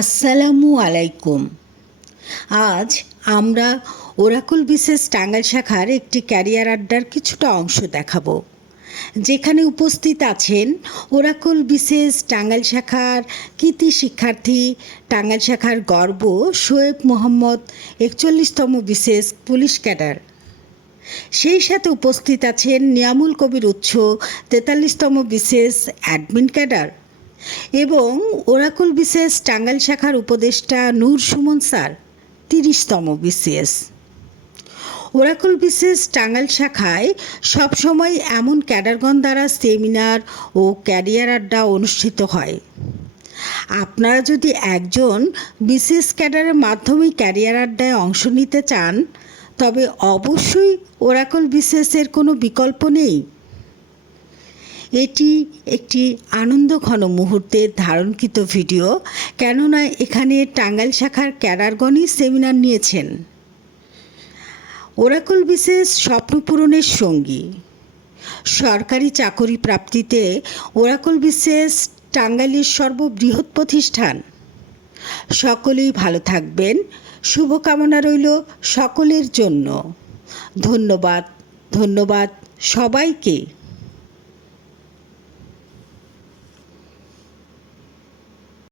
আসসালামু আলাইকুম। আজ আমরা ওরাকুল বিশেষ টাঙ্গাইল শাখার একটি ক্যারিয়ার আড্ডার কিছুটা অংশ দেখাবো। যেখানে উপস্থিত আছেন ওরাকুল বিশেষ টাঙ্গাইল শাখার কৃতি শিক্ষার্থী, টাঙ্গাইল শাখার গর্ব শোয়েব মোহাম্মদ, একচল্লিশতম বিশেষ পুলিশ ক্যাডার। সেই সাথে উপস্থিত আছেন নিয়ামুল কবির উৎস তেতাল্লিশতম বিশেষ অ্যাডমিন ক্যাডার। এবং ওরাকুল বিশেষ টাঙ্গাইল শাখার উপদেষ্টা নূর সুমন স্যার, তিরিশতম বিশেষ ওরাকুল বিশেষ টাঙ্গাইল শাখায় সবসময় এমন ক্যাডারগণ দ্বারা সেমিনার ও ক্যারিয়ার আড্ডা অনুষ্ঠিত হয়। আপনারা যদি একজন বিশেষ ক্যাডারের মাধ্যমে ক্যারিয়ার আড্ডায় অংশ নিতে চান, তবে অবশ্যই ওরাকল বিশেষের কোনো বিকল্প নেই। এটি একটি আনন্দঘন মুহূর্তের ধারণকৃত ভিডিও, কেননা এখানে টাঙ্গাইল শাখার ক্যারারগণই সেমিনার নিয়েছেন। ওরাকল বিশেষ স্বপ্ন পূরণের সঙ্গী। সরকারি চাকরি প্রাপ্তিতে ওরাকল বিশেষ টাঙ্গাইলের সর্ববৃহৎ প্রতিষ্ঠান। সকলেই ভালো থাকবেন, শুভকামনা রইল সকলের জন্য। ধন্যবাদ ধন্যবাদ সবাইকে।